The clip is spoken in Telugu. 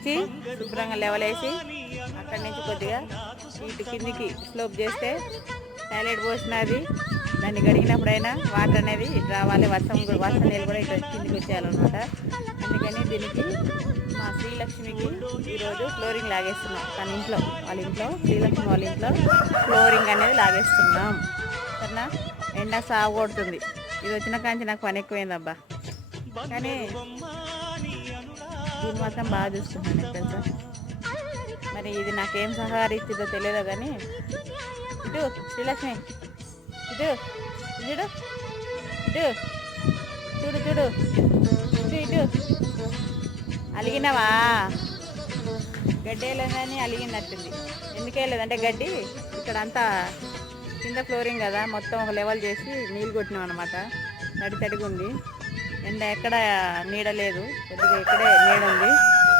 ఇచ్చి శుభ్రంగా లెవెల్ వేసి అక్కడి నుంచి కొద్దిగా ఇటు కిందికి స్లోప్ చేస్తే టాయిలెట్ పోసినది దాన్ని గడిగినప్పుడైనా వాటర్ అనేది ఇటు రావాలి, వర్షం నీళ్ళు కూడా ఇటు కిందికి వచ్చేయాలన్నమాట. అందుకని దీనికి మా శ్రీలక్ష్మికి ఈరోజు ఫ్లోరింగ్ లాగేస్తున్నాం. వాళ్ళ ఇంట్లో శ్రీలక్ష్మి వాళ్ళ ఇంట్లో ఫ్లోరింగ్ అనేది లాగేస్తున్నాం. సరేనా, ఎండ సాగు కొడుతుంది. ఇది వచ్చిన కాంచి నాకు పని ఎక్కువైందబ్బా, కానీ దీన్ని మాత్రం బాగా చూసుకుంటాను తెలుసా. మరి ఇది నాకేం సహకరిస్తుందో తెలియదు కానీ ఇటు శ్రీలక్ష్మి ఇటు చూడు ఇటు చూడు చూడు ఇటు ఇటు అలిగినవా? గడ్డి వేయలేదని అలిగినట్టుంది. ఎందుకు వేయలేదంటే గడ్డి ఇక్కడ అంతా కింద ఫ్లోరింగ్ కదా, మొత్తం ఒక లెవెల్ చేసి నీళ్ళు కొట్టినాం అనమాట. తడిగా ఉంది, ఎండ ఎక్కడ నీడ లేదు, కొద్దిగా ఇక్కడే నీడ ఉంది.